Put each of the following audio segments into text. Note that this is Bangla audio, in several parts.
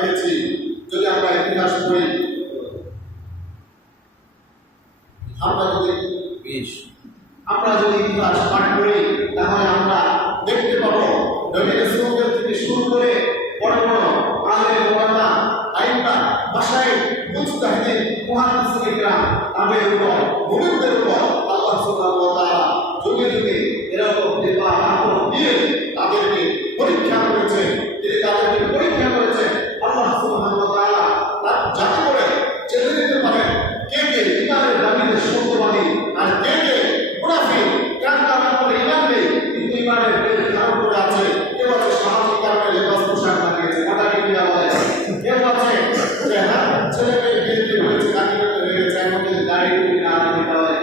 দেখেছি যদি আমরা ইতিহাস পড়ি, আমরা যদি ইতিহাস পাঠ করি তাহলে আমরা দেখতে পাবো নবী রাসূলদের থেকে শুরু করে বড় বড় আলেম ওলামা আইম্মা মাশায়েখ মুজতাহিদিন মুহাদ্দিসিন ইকরাম তাদের উপর মুমিনদের উপর আল্লাহ সুবহানাহু ওয়া তাআলা যুগে যুগে এরকম দেবা আক্রমণ দিয়ে তাদেরকে পরীক্ষা করেছেন। তিনি তাদেরকে পরীক্ষা করেছেন আল্লাহ সুবহানাহু ওয়া তাআলা যাতে করে জেনে নিতে পারেন কে কে ইমানের দাবিতে সত্যবাদী আর কে কে মুনাফিক। কারণ তার উপরে ইমান নেই কিন্তু ইমানের ধারণ করে আছে। কেউ আছে সামাজিক কারণে লেবাস পোশাক লাগিয়েছে, মাথাকে বিয়া বলে, কেউ আছে যে হ্যাঁ ছেলে মেয়ে বিয়ে হয়েছে, কাটি হয়ে গেছে, এমনকি দাড়ি টুপি না রাখতে পারে,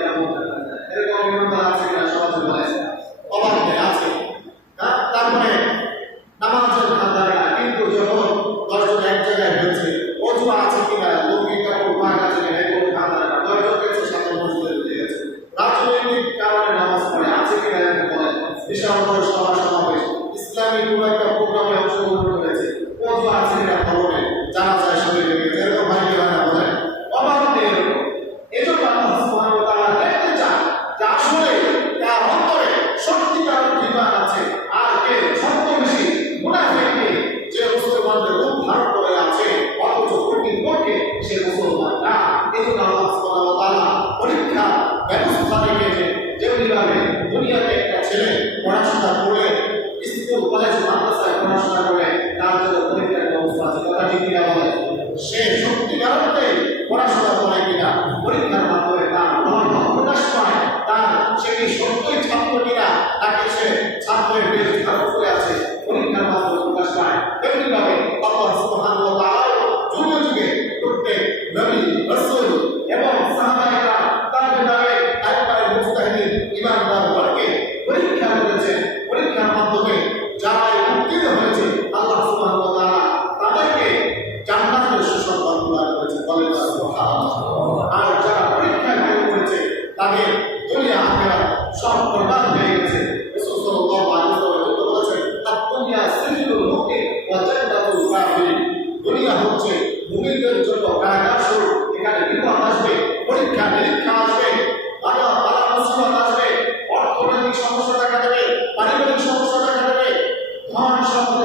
এরকম ইমানদার আছে কিনা সমাজে বলে অবাক হয়ে আছে। তারপরে নামাজের খাতারা কিন্তু যখন 10 জন এক জায়গায় হয়েছে, অজু আছে কিনা, লৌকিক কাপড় পাক আছে কিনা, এরকম খাতারা 10 জন গেছে, 7 মসজিদে ঢুকে গেছে। রাজনৈতিক কারণে নামাজ পড়ে আছে কিনা এরকম বলে, বিশাল বড় সভা সমাবেশ, ইসলামী কোনো একটা প্রোগ্রামে অংশগ্রহণ করেছে, অজু আছে কিনা খবরে জানা যায়, শরীরে গেছে, এরকম ভাই না বলে অবাক নেই এরকম। এই জন্য আল্লাহ সুবহানাহু ওয়া তাআলা দেখতে চান যে আসলে তার অন্তরে সত্যিকার ঈমান আছে আর কে ছদ্মবেশী মুনাফিককে যে মুসলমানদের রূপ ধারণ করে আছে অথচ কঠিন পক্ষে সে মুসলমান না। এই জন্য আল্লাহ সুবহানাহু ওয়া তাআলা পরীক্ষা ব্যবস্থা রেখেছে। যেমনিভাবে দুনিয়াতে একটা ছেলে পড়াশোনা করে স্কুল কলেজ মাদ্রাসায় পড়াশোনা করে তার জন্য পরীক্ষার ব্যবস্থা আছে, কথা ঠিক কিনা বলে, সে সত্যিকার অর্থে পড়াশোনা করে কিনা পরীক্ষার মাধ্যমে তার মনোভাব প্রকাশ পায়, তার সে কি সত্যই ছাত্র কিনা তাকে সে ছাত্রের বেশ ধারণ করে আছে পরীক্ষার মাধ্যমে প্রকাশ পায়। তেমনিভাবে আল্লাহ সুবহানাহু ওয়া তাআলা যুগে যুগে প্রত্যেক নবী রাসূল এবং সাহাবায়ে তাবেঈনদের আইম্মায়ে মুজতাহিদিন ইমানদারদেরকে পরীক্ষা করেছেন। পরীক্ষার মাধ্যমে যারা উত্তীর্ণ হয়েছে আল্লাহ সুবহানাহু ওয়া তাআলা তাদেরকে জান্নাতের সুসংবাদ প্রদান করেছেন, বলেন সুবহানাল্লাহ। আর যারা পরীক্ষায় ফেল করেছে তাদের দুনিয়া আখিরাত সব বরবাদ হয়ে গেছে। রাসূল সাল্লাল্লাহু আলাইহি ওয়াসাল্লাম বলেছেন, আদ-দুনিয়া সিজনুল মুমিন ওয়া জান্নাতুল কাফিরিন। দুনিয়া হচ্ছে মুমিনদের জন্য কারাগার স্বরূপ। এখানে বিপদ আসবে, পরীক্ষা নিরীক্ষা আসবে, বাধা মুসিবত আসবে, অর্থনৈতিক সমস্যা দেখা দেবে, পারিবারিক সমস্যা দেখা দেবে, ধন সম্পদ